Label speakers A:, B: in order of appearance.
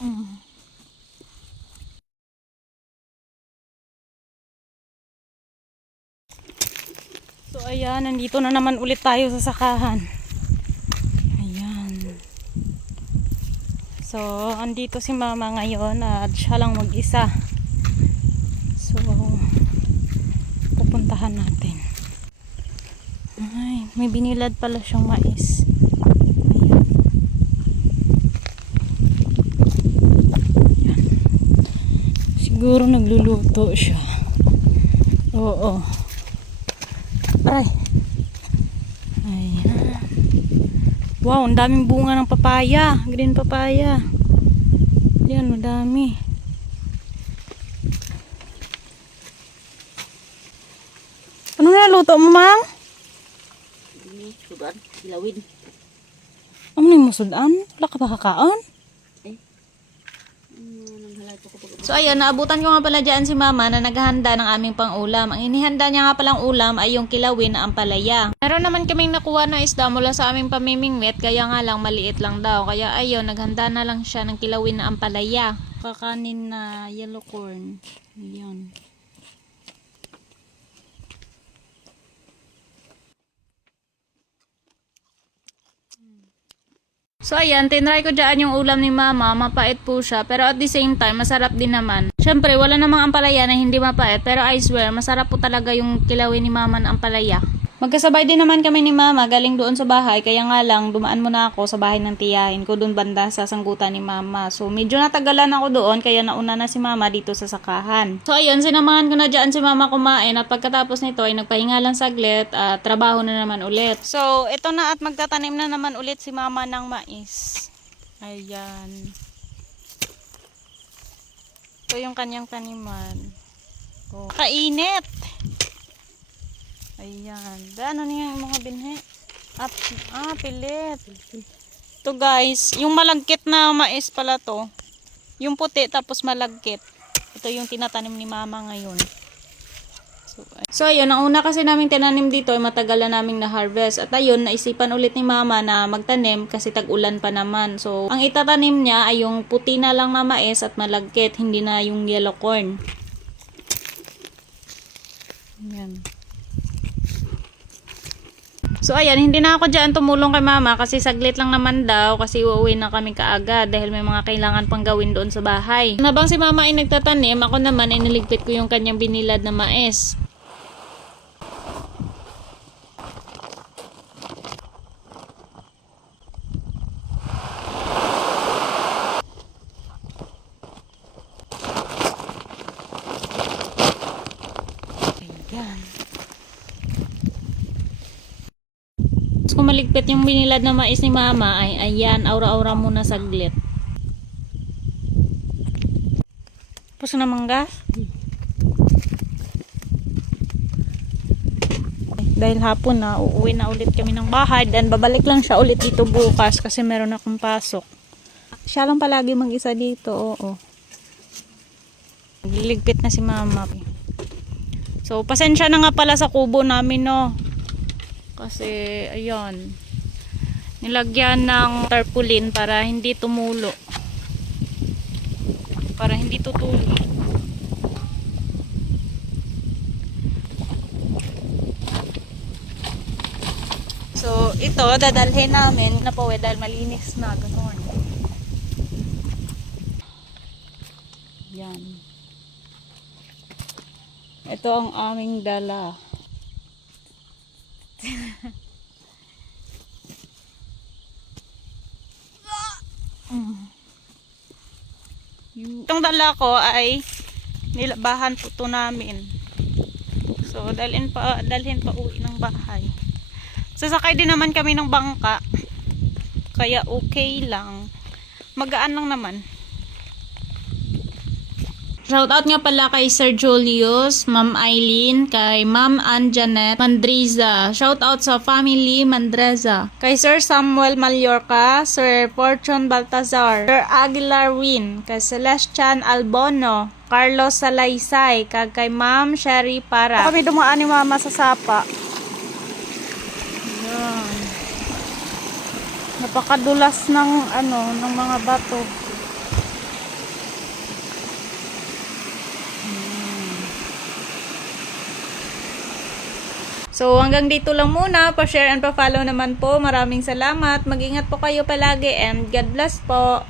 A: So ayan, nandito na naman ulit tayo sa sakahan. Ayan. So, andito si mama ngayon at siya lang mag-isa. So, pupuntahan natin. Ay, may binilad pala siyang mais. Siguro nagluluto siya. Oo. Ay. Ayan. Wow, ang daming bunga ng papaya. Green papaya. Yan, madami. Ano naluto mo, Mang?
B: Ini sudan dilawin.
A: Ano na mo sudan? Wala ka ba kakaon? So ayan, naabutan ko nga pala dyan si mama na naghahanda ng aming pang-ulam. Ang inihanda niya nga palang ulam ay yung kilawin na ampalaya. Meron naman kaming nakuha na isda mula sa aming pamimingwit, kaya nga lang maliit lang daw. Kaya ayun, naghanda na lang siya ng kilawin na ampalaya. Kakanin na yellow corn. Ayan. So ayan, tinry ko dyan yung ulam ni mama, mapait po siya, pero at the same time, masarap din naman. Siyempre, wala namang ampalaya na hindi mapait, pero I swear, masarap po talaga yung kilawin ni mama na ampalaya. Magkasabay din naman kami ni mama galing doon sa bahay, kaya nga lang dumaan muna ako sa bahay ng tiyahin ko doon banda sa sanggutan ni mama. So medyo natagalan ako doon, kaya nauna na si mama dito sa sakahan. So ayun, sinamahan ko na dyan si mama kumain at pagkatapos nito ay nagpahinga lang saglit at trabaho na naman ulit. So ito na at magtatanim na naman ulit si mama ng mais. Ayan. Ito yung kanyang taniman. Oh, kainit! Ayan. Da, ano niya yung mga binhe? At, ah, pilit. Ito guys, yung malagkit na mais pala to. Yung puti tapos malagkit. Ito yung tinatanim ni mama ngayon. So, ay- so ayun, ang una kasi namin tinanim dito ay matagal na naming na-harvest. At ayun, naisipan ulit ni mama na magtanim kasi tag-ulan pa naman. So, ang itatanim niya ay yung puti na lang na mais at malagkit, hindi na yung yellow corn. Ayan. So ayan, hindi na ako dyan tumulong kay mama kasi saglit lang naman daw kasi uuwi na kami kaagad dahil may mga kailangan pang gawin doon sa bahay. Habang si mama ay nagtatanim, ako naman ay niligpit ko yung kanyang binilad na mais. Ayan. Kung maligpit yung binilad na mais ni mama, ay ayan, aura-aura muna saglit. Puso na mangga? Dahil hapon na, uuwi na ulit kami ng bahay. Then babalik lang siya ulit dito bukas kasi meron akong pasok. Siya lang palagi mag-isa dito, oo. Liligpit na si mama. So, pasensya na nga pala sa kubo namin, no. Kasi, ayun. Nilagyan ng tarpaulin para hindi tumulo. Para hindi tutulo. So, ito, dadalhin namin na po dahil malinis na. Ganun. Yan. Ito ang aming dala. Itong dala ko ay nilabahan po to namin. So, dalhin pa, dalhin pa uwi ng bahay. Sasakay din naman kami ng bangka. Kaya okay lang. Magaan lang naman. Shoutout nga pala kay Sir Julius, Ma'am Eileen, kay Ma'am Anjanet Mandriza. Shoutout sa family Mandreza. Kay Sir Samuel Mallorca, Sir Fortune Baltazar, Sir Aguilar Win, kay Celestian Albono, Carlos Salaysay, kag kay Ma'am Sherry Para. Kami dumaan ni Mama sa sapa. Yan. Napakadulas ng ano, ng mga bato. So hanggang dito lang muna. Pa-share and pa-follow naman po. Maraming salamat. Mag-ingat po kayo palagi and God bless po.